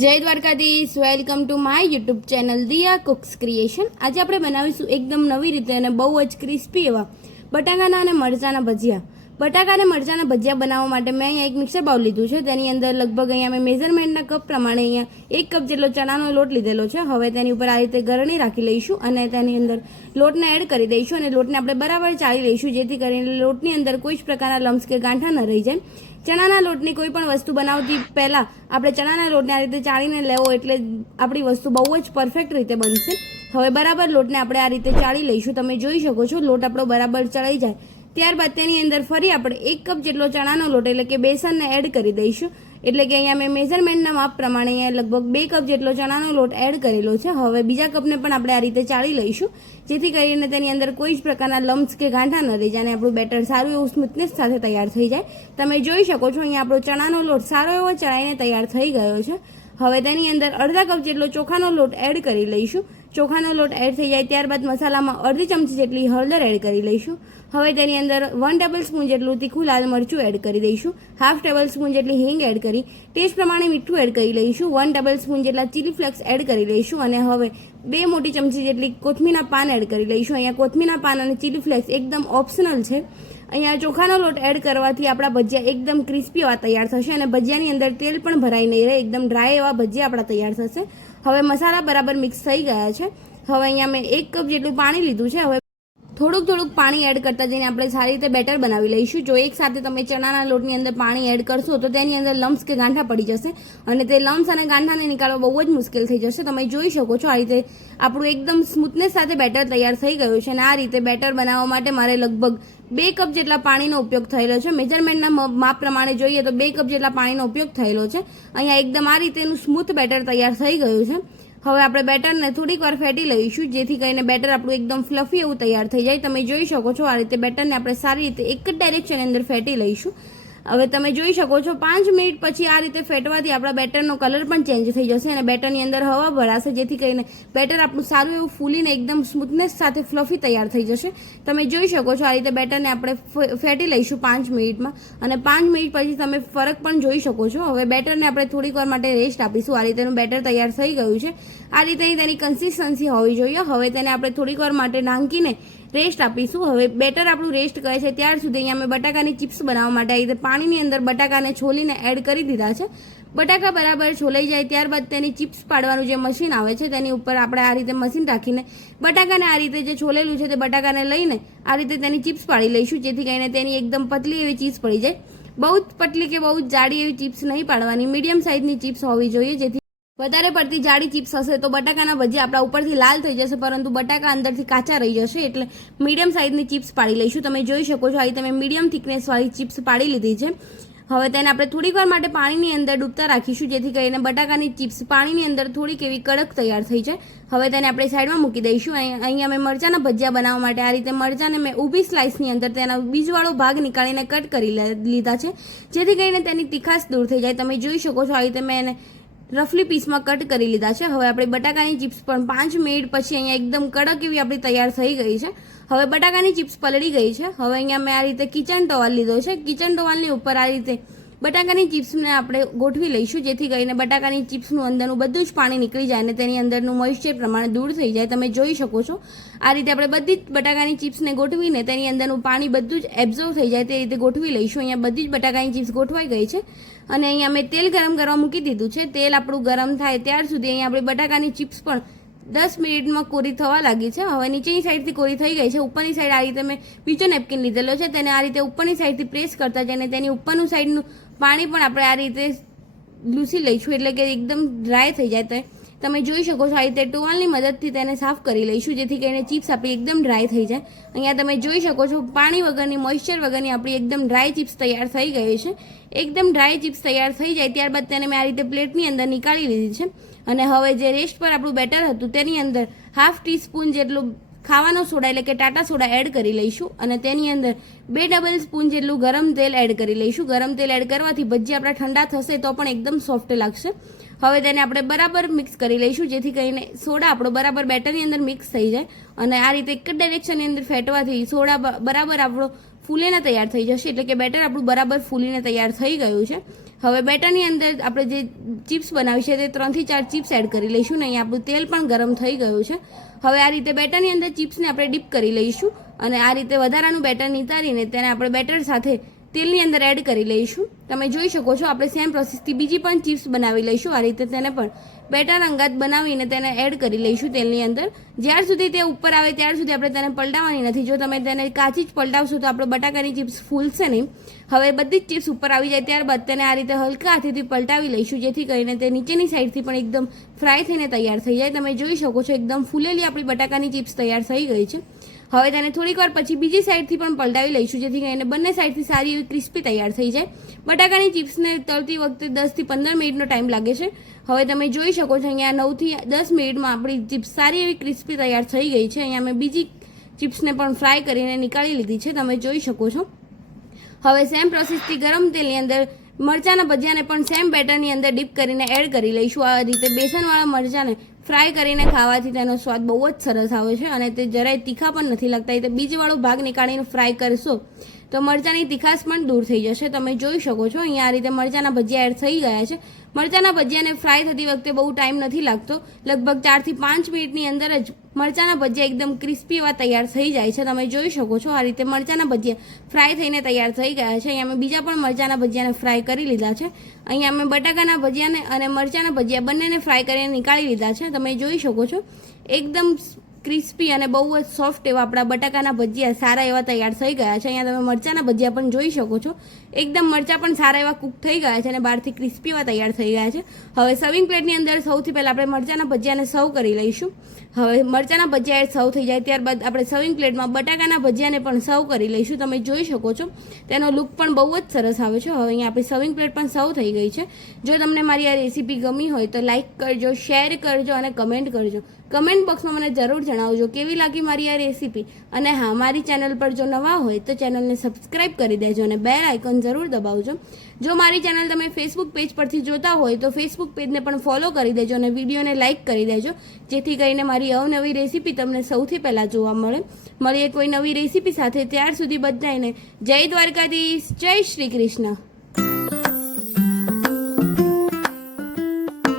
જય Dwarkadhish, welcome to my YouTube channel Diya cooks creation. આજે આપણે બનાવીશું એકદમ નવી રીતે અને બહુ જ ક્રિસ્પી એવા બટાકાના અને મરચાના ભજીયા। બટાકા અને મરચાના ભજીયા બનાવવા માટે મેં અહીંયા એક મિક્સર બાઉલ લીધું છે। તેની અંદર લગભગ અહીંયા મેં મેઝરમેન્ટના કપ પ્રમાણે અહીંયા 1 કપ જેટલો ચણાનો લોટ લીધેલો છે। હવે તેની ઉપર આ રીતે ગરણી રાખી લઈશું અને તેની અંદર લોટને એડ કરી દઈશું અને લોટને આપણે બરાબર ચાળી લઈશું, જેથી કરીને લોટની અંદર કોઈ જ પ્રકારના લમ્સ કે ગાંઠા ન રહી જાય। ચણાના લોટની કોઈ પણ વસ્તુ બનાવતી પહેલાં આપણે ચણાના લોટને આ રીતે ચાળીને લેવો, એટલે આપણી વસ્તુ બહુ જ પરફેક્ટ રીતે બનશે। હવે બરાબર લોટને આપણે આ રીતે ચાળી લઈશું। તમે જોઈ શકો છો લોટ આપણો બરાબર ચડાઈ જાય ત્યારબાદ તેની અંદર ફરી આપણે 1 કપ જેટલો ચણાનો લોટ એટલે કે બેસનને એડ કરી દઈશું। એટલે કે અહીંયા મેં મેઝરમેન્ટના માપ પ્રમાણે અહીંયા લગભગ 2 કપ જેટલો ચણાનો લોટ એડ કરેલો છે। હવે બીજા કપને પણ આપણે આ રીતે ચાળી લઈશું, જેથી કરીને તેની અંદર કોઈ જ પ્રકારના લમ્સ કે ગાંઠા ન રહી જાય અને આપણું બેટર સારું એવું સ્મૂથનેસ સાથે તૈયાર થઈ જાય। તમે જોઈ શકો છો અહીંયા આપણો ચણાનો લોટ સારો એવો ચડાઈને તૈયાર થઈ ગયો છે। હવે તેની અંદર અડધા કપ જેટલો ચોખાનો લોટ એડ કરી લઈશું। ચોખાનો લોટ એડ થઈ જાય ત્યારબાદ મસાલામાં અડધી ચમચી જેટલી હળદર એડ કરી લઈશું। હવે તેની અંદર 1 ટેબલસ્પૂન જેટલું તીખું લાલ મરચું એડ કરી દઈશું। 1/2 ટેબલસ્પૂન જેટલી હિંગ એડ કરી ટેસ્ટ પ્રમાણે મીઠું એડ કરી લઈશું। 1 ટેબલસ્પૂન જેટલા ચીલી ફ્લેક્સ એડ કરી લઈશું અને હવે 2 મોટી ચમચી જેટલી કોથમીના પાન એડ કરી લઈશું। અહીંયા કોથમીના પાન અને ચીલી ફ્લેક્સ એકદમ ઓપ્શનલ છે। અહીંયા ચોખાનો લોટ એડ કરવાથી આપણા ભજીયા એકદમ ક્રિસ્પી એવા તૈયાર થશે અને ભજીયાની અંદર તેલ પણ ભરાઈ નહીં રહે, એકદમ ડ્રાય એવા ભજીયા આપણા તૈયાર થશે। હવે મસાલા બરાબર મિક્સ થઈ ગયા છે। હવે અહીંયા મેં 1 કપ જેટલું પાણી લીધું છે। હવે થોડુંક પાણી એડ કરતા જઈને આપણે સારી રીતે બેટર બનાવી લઈશું। જો એક સાથે તમે ચણાના લોટની અંદર પાણી એડ કરશો તો તેની અંદર લમ્સ કે ગાંઠા પડી જશે અને તે લમ્સ અને ગાંઠાને નીકાળવા બહુ જ મુશ્કેલ થઈ જશે। તમે જોઈ શકો છો આ રીતે આપણું એકદમ સ્મૂથનેસ સાથે બેટર તૈયાર થઈ ગયું છે અને આ રીતે બેટર બનાવવા માટે મારે લગભગ 2 કપ જેટલા પાણીનો ઉપયોગ થયેલો છે। મેજરમેન્ટના માપ પ્રમાણે જોઈએ તો 2 કપ જેટલા પાણીનો ઉપયોગ થયેલો છે। અહીંયા એકદમ આ રીતેનું સ્મૂથ બેટર તૈયાર થઈ ગયું છે। હવે આપણે બેટરને થોડીક વાર ફેટી લઈશું, જેથી કરીને બેટર આપણું એકદમ ફ્લફી એવું તૈયાર થઈ જાય। તમે જોઈ શકો છો આ રીતે બેટરને આપણે સારી રીતે એક જ ડાયરેક્શનની અંદર ફેટી લઈશું। હવે તમે જોઈ શકો છો 5 મિનિટ પછી આ રીતે ફેટવાથી આપણા બેટરનો કલર પણ ચેન્જ થઈ જશે અને બેટરની અંદર હવા ભરાશે, જેથી કરીને બેટર આપણું સારું એવું ફૂલીને એકદમ સ્મૂથનેસ સાથે ફ્લફી તૈયાર થઈ જશે। તમે જોઈ શકો છો આ રીતે બેટરને આપણે ફેટી લઈશું 5 મિનિટમાં અને 5 મિનિટ પછી તમે ફરક પણ જોઈ શકો છો। હવે બેટરને આપણે થોડીક વાર માટે રેસ્ટ આપીશું। આ રીતેનું બેટર તૈયાર થઈ ગયું છે। આ રીતેની તેની કન્સિસ્ટન્સી હોવી જોઈએ। હવે તેને આપણે થોડીક વાર માટે ઢાંકીને રેસ્ટ આપીશું। હવે બેટર આપણું રેસ્ટ કરે છે ત્યાર સુધી અહીંયા મેં બટાકાની ચિપ્સ બનાવવા માટે આ રીતે પાણીની અંદર બટાકાને છોલીને એડ કરી દીધા છે। બટાકા બરાબર છોલાઈ જાય ત્યારબાદ તેની ચિપ્સ પાડવાનું જે મશીન આવે છે તેની ઉપર આપણે આ રીતે મશીન રાખીને બટાકાને આ રીતે જે છોલેલું છે તે બટાકાને લઈને આ રીતે તેની ચિપ્સ પાડી લઈશું, જેથી કરીને તેની એકદમ પતલી એવી ચિપ્સ પડી જાય। બહુ જ પતલી કે બહુ જ જાડી એવી ચિપ્સ નહીં પાડવાની, મીડિયમ સાઇઝની ચિપ્સ હોવી જોઈએ। જેથી વધારે પડતી જાડી ચિપ્સ હશે તો બટાકાના ભજીયા આપણા ઉપરથી લાલ થઈ જશે, પરંતુ બટાકા અંદરથી કાચા રહી જશે, એટલે મીડિયમ સાઇઝની ચિપ્સ પાડી લઈશું। તમે જોઈ શકો છો આ રીતે મેં મીડિયમ થિકનેસવાળી ચિપ્સ પાડી લીધી છે। હવે તેને આપણે થોડીક વાર માટે પાણીની અંદર ડૂબતા રાખીશું, જેથી કરીને બટાકાની ચિપ્સ પાણીની અંદર થોડીક એવી કડક તૈયાર થઈ જાય। હવે તેને આપણે સાઈડમાં મૂકી દઈશું। અહીંયા મેં મરચાના ભજીયા બનાવવા માટે આ રીતે મરચાને મેં ઊભી સ્લાઇસની અંદર તેના બીજવાળો ભાગ નીકાળીને કટ કરી લીધા છે, જેથી કરીને તેની તીખાશ દૂર થઈ જાય। તમે જોઈ શકો છો આ રીતે મેં એને રફલી પીસમાં કટ કરી લીધા છે। હવે આપણે બટાકાની ચિપ્સ પણ 5 મિનિટ પછી અહીંયા એકદમ કડક એવી આપણી તૈયાર થઈ ગઈ છે। હવે બટાકાની ચિપ્સ પલળી ગઈ છે। હવે અહીંયા મેં આ રીતે કિચન ટોવાલ લીધો છે। કિચન ટોવાલની ઉપર આ રીતે બટાકાની ચિપ્સને આપણે ગોઠવી લઈશું, જેથી કરીને બટાકાની ચિપ્સનું અંદરનું બધું જ પાણી નીકળી જાય અને તેની અંદરનું મોઇશ્ચર પ્રમાણે દૂર થઈ જાય। તમે જોઈ શકો છો આ રીતે આપણે બધી જ બટાકાની ચિપ્સને ગોઠવીને તેની અંદરનું પાણી બધું જ એબ્ઝોર્વ થઈ જાય તે રીતે ગોઠવી લઈશું। અહીંયા બધી જ બટાકાની ચિપ્સ ગોઠવાઈ ગઈ છે અને અહીંયા મેં તેલ ગરમ કરવા મૂકી દીધું છે। તેલ આપણું ગરમ થાય ત્યાર સુધી અહીંયા આપણી બટાકાની ચિપ્સ પણ 10 મિનિટમાં કોરી થવા લાગી છે। હવે નીચેની સાઈડથી કોરી થઈ ગઈ છે। ઉપરની સાઈડ આ રીતે મેં બીજો નેપકિન લીધેલો છે, તેને આ રીતે ઉપરની સાઈડથી પ્રેસ કરતા જઈને તેની ઉપરનું સાઈડનું પાણી પણ આપણે આ રીતે લૂસી લઈશું, એટલે કે એકદમ ડ્રાય થઈ જાય। તો તમે જોઈ શકો છો આ રીતે ટોવાલની મદદથી તેને સાફ કરી લઈશું, જેથી કરીને ચિપ્સ આપણી એકદમ ડ્રાય થઈ જાય। અહીંયા તમે જોઈ શકો છો પાણી વગરની મોઇશ્ચર વગરની આપણી એકદમ ડ્રાય ચિપ્સ તૈયાર થઈ ગઈ છે। એકદમ ડ્રાય ચિપ્સ તૈયાર થઈ જાય ત્યારબાદ તેને મેં આ રીતે પ્લેટની અંદર નીકાળી લીધી છે અને હવે જે રેસ્ટ પર આપણું બેટર હતું તેની અંદર 1/2 ટીસ્પૂન જેટલું ખાવાનો સોડા એટલે કે ટાટા સોડા એડ કરી લઈશું અને તેની અંદર 2 ટેબલસ્પૂન જેટલું ગરમ તેલ એડ કરી લઈશું। ગરમ તેલ એડ કરવાથી ભજીયા આપણા ઠંડા થશે તો પણ એકદમ સોફ્ટ લાગશે। હવે તેને આપણે બરાબર મિક્સ કરી લઈશું, જેથી કરીને સોડા આપણો બરાબર બેટરની અંદર મિક્સ થઈ જાય અને આ રીતે એક જ ડાયરેક્શનની અંદર ફેટવાથી સોડા બરાબર આપણો ફૂલીને તૈયાર થઈ જશે, એટલે કે બેટર આપણું બરાબર ફૂલીને તૈયાર થઈ ગયું છે। હવે બેટરની અંદર આપણે જે ચિપ્સ બનાવી છે તે 3 થી 4 ચિપ્સ એડ કરી લઈશું ને અહીંયા આપણું તેલ પણ ગરમ થઈ ગયું છે. હવે આ રીતે બેટરની અંદર ચિપ્સને આપણે ડીપ કરી લઈશું અને આ રીતે વધારાનું બેટર નિતારીને તેને આપણે બેટર સાથે તેલની અંદર એડ કરી લઈશું. તમે જોઈ શકો છો આપણે સેમ પ્રોસેસથી બીજી પણ ચિપ્સ બનાવી લઈશું. આ રીતે તેને પણ બેટર અંગાત બનાવીને તેને એડ કરી લઈશું તેલની અંદર. જ્યાર સુધી તે ઉપર આવે ત્યાર સુધી આપણે તેને પલટાવવાની નથી. જો તમે તેને કાચી જ પલટાવશો તો આપણો બટાકાની ચિપ્સ ફૂલશે નહીં. હવે બધી જ ચિપ્સ ઉપર આવી જાય ત્યારબાદ તેને આ રીતે હલકા હાથેથી પલટાવી લઈશું, જેથી કરીને તે નીચેની સાઈડથી પણ એકદમ ફ્રાય થઈને તૈયાર થઈ જાય. તમે જોઈ શકો છો એકદમ ફૂલેલી આપણી બટાકાની ચિપ્સ તૈયાર થઈ ગઈ છે. હવે તેને થોડીક વાર પછી બીજી સાઈડથી પણ પલટાવી લઈશું, જેથી કરીને બંને સાઈડથી સારી એવી ક્રિસ્પી તૈયાર થઈ જાય. બટાકાની ચિપ્સને તળતી વખતે 10 થી 15 મિનિટનો ટાઈમ લાગે છે. હવે તમે જોઈ શકો છો અહીંયા 9 થી 10 મિનિટમાં આપણી ચિપ્સ સારી એવી ક્રિસ્પી તૈયાર થઈ ગઈ છે. અહીંયા મેં બીજી ચિપ્સને પણ ફ્રાય કરીને નીકાળી લીધી છે, તમે જોઈ શકો છો. હવે સેમ પ્રોસેસથી ગરમ તેલની અંદર મરચાના ભજીયાને પણ સેમ બેટરની અંદર ડીપ કરીને એડ કરી લઈશું. આ રીતે બેસનવાળા મરચાંને ફ્રાય કરીને ખાવાથી તેનો સ્વાદ બહુ જ સરસ આવે છે અને તે જરાય તીખા પણ નથી લાગતા. એ બીજવાળો ભાગ નીકાળીને ફ્રાય કરશો તો મરચાંની તીખાશ પણ દૂર થઈ જશે. તમે જોઈ શકો છો અહીંયા આ રીતે મરચાના ભજીયા એડ થઈ ગયા છે. મરચાના ભજીયાને ફ્રાય થતી વખતે બહુ ટાઈમ નથી લાગતો. લગભગ 4 થી 5 મિનિટની અંદર જ મરચાના ભજીયા એકદમ ક્રિસ્પી એવા તૈયાર થઈ જાય છે. તમે જોઈ શકો છો આ રીતે મરચાના ભજીયા ફ્રાય થઈને તૈયાર થઈ ગયા છે. અહીંયા મેં બીજા પણ મરચાના ભજીયાને ફ્રાય કરી લીધા છે. અહીંયા મેં બટાકાના ભજીયાને અને મરચાના ભજીયા બંનેને ફ્રાય કરીને નીકાળી લીધા છે. તમે જોઈ શકો છો એકદમ ક્રિસ્પી અને બહુ જ સોફ્ટ એવા આપણા બટાકાના ભજીયા સારા એવા તૈયાર થઈ ગયા છે. અહીંયા તમે મરચાના ભજીયા પણ જોઈ શકો છો એકદમ મરચાં પણ સારા એવા કૂક થઈ ગયા છે અને બહારથી ક્રિસ્પી એવા તૈયાર થઈ ગયા છે. હવે સર્વિંગ પ્લેટની અંદર સૌથી પહેલાં આપણે મરચાના ભજીયાને સર્વ કરી લઈશું. હવે મરચાના ભજીયા સર્વ થઈ જાય ત્યારબાદ આપણે સર્વિંગ પ્લેટમાં બટાકાના ભજીયાને પણ સર્વ કરી લઈશું. તમે જોઈ શકો છો તેનો લુક પણ બહુ જ સરસ આવે છે. હવે અહીંયા આપણી સર્વિંગ પ્લેટ પણ સર્વ થઈ ગઈ છે. જો તમને મારી આ રેસીપી ગમી હોય તો લાઇક કરજો, શેર કરજો અને કમેન્ટ કરજો. કમેન્ટ બોક્સમાં મને જરૂર જણાવજો કેવી લાગી મારી આ રેસીપી. અને હા, મારી ચેનલ પર જો નવા હોય તો ચેનલને સબસ્ક્રાઈબ કરી દેજો અને બેલ આઇકોન જરૂર દબાવજો. જો મારી ચેનલ તમે ફેસબુક પેજ પરથી જોતા હોય તો ફેસબુક પેજને પણ ફોલો કરી દેજો અને વિડીયોને લાઇક કરી દેજો, જેથી કરીને મારી અવનવી રેસીપી તમને સૌથી પહેલાં જોવા મળે. મળીએ કોઈ નવી રેસીપી સાથે. ત્યાર સુધી બધાને જય દ્વારકાધીશ, જય શ્રી કૃષ્ણ.